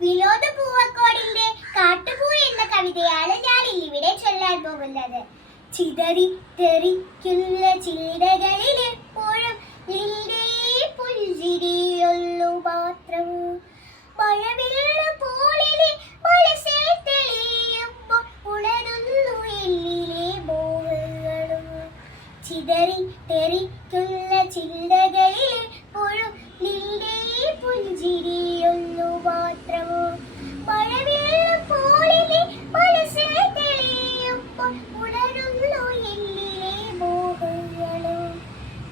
വിനോദ പൂവക്കോടിന്റെ കാട്ടുപൂ എന്ന കവിതയാണ് ഞാൻ ഇവിടെ ചൊല്ലാൻ പോകുന്നത്. ചിതറി തെറിക്കുന്ന ചിന്തകളിൽ എപ്പോഴും നിന്റെ പുഞ്ചിരിയുള്ളു മാത്രവും മഴവില്ല പോളിലെ മനസ്സിൽ തെളിയുമ്പോൾ ഉണരുന്നു എന്നിലെ മോഹങ്ങളും. ചിതറി തെറിക്കുന്ന ചിന്തകളിൽ എപ്പോഴും നിന്റെ പുഞ്ചിരിയുള്ളു മാത്രവും മഴവില്ല പോളിലെ മനസ്സിൽ തെളിയുമ്പോൾ ഉണരുന്നു എന്നിലെ മോഹങ്ങളും.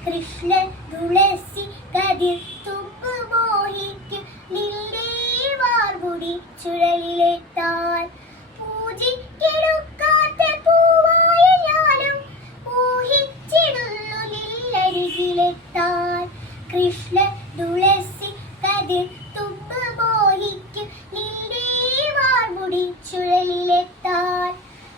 കൃഷ്ണ തുളസി കതിർ തുമ്പ് മോഹിക്കും നിന്റെ വാർമുടി ചുഴലിലെത്താൻ പൂജിക്കെടുക്കാത്ത പൂവായ ഞാനും മോഹിച്ചിടുന്നു നില്ലരികിലെത്താൻ. കൃഷ്ണ തുളസി കതിർ തുമ്പ് മോഹിക്കും നിന്റെ വാർമുടി ചുഴലിലെത്താൻ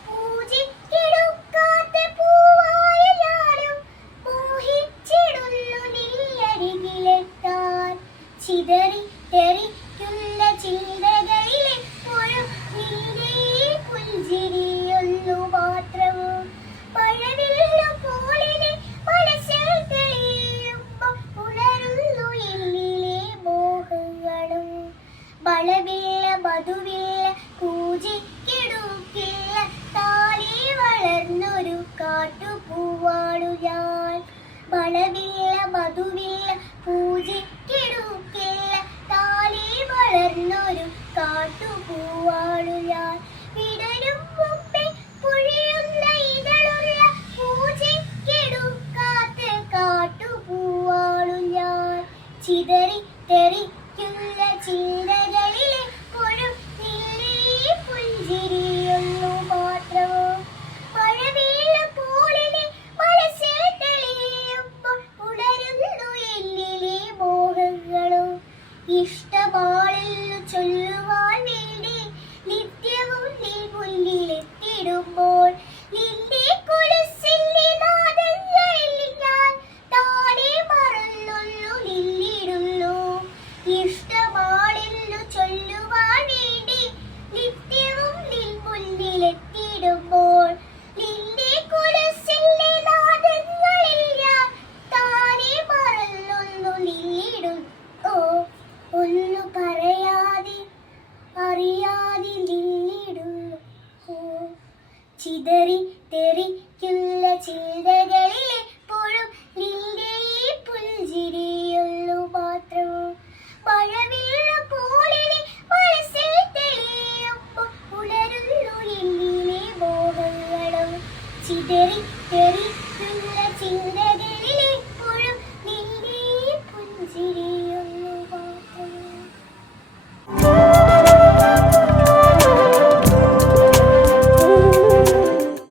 പൂജിക്കെടുക്കാത്ത പൂവായ ഞാനും മോഹിച്ചിടുന്നു നില്ലരികിലെത്താൻ. ചിതറി തെറിക്കുന്ന ചിന്തകളിൽ എപ്പോഴും നിന്റെ പുഞ്ചിരിയുള്ളു മാത്രവും മഴവില്ല പോളിലെ മനസ്സിൽ തെളിയുമ്പോൾ ഉണരുന്നു എന്നിലെ മോഹങ്ങളും. വളവില്ല മധുവില്ല പൂജിക്കെടുക്കില്ല താലി വളർന്നൊരു കാട്ടുപൂവാണു ഞാൻ. വളവില്ല മധുവില്ല പൂജിക്കെടുക്കില്ല താലി വളർന്നൊരു കാട്ടുപൂവാണു ഞാൻ. വിടരും മുമ്പേ പൊഴിയുന്ന ഇതളുള്ള പൂജിക്കെടുക്കാത്ത കാട്ടുപൂവാണു ഞാൻ. ചിതറി തെറിക്കുന്ന ചിന്തകളിൽ എപ്പോഴും നിന്റെ പുഞ്ചിരിയുള്ളു മാത്രവും മഴവില്ല പോളിലെ മനസ്സിൽ തെളിയുമ്പോൾ ഉണരുന്നു എന്നിലെ മോഹങ്ങളും. ഇഷ്ടമാണെന്നു ചൊല്ലുവാൻ വേണ്ടി നിത്യവും നീ മുന്നിലെത്തിടുമ്പോൾ നിന്റെ കൊലുസിന്റെ നാദങ്ങളിൽ ഞാൻ താനെ മറന്നൊന്നു നിന്നിടുന്നു. ഇഷ്ടമാണെന്നു ചൊല്ലുവാൻ വേണ്ടി നിത്യവും നീ മുന്നിലെത്തിടുമ്പോൾ നിന്റെ കൊലുസിന്റെ നാദങ്ങളിൽ ഞാൻ താനെ മറന്നൊന്നു നിന്നിടുന്നു. ഒന്നു പറയാതെ അറിയാതെ നിന്നിടുന്നു. ചിതറി തെറിക്കുന്ന ചിന്തകളിൽ എപ്പോഴും നിന്റെ പുഞ്ചിരി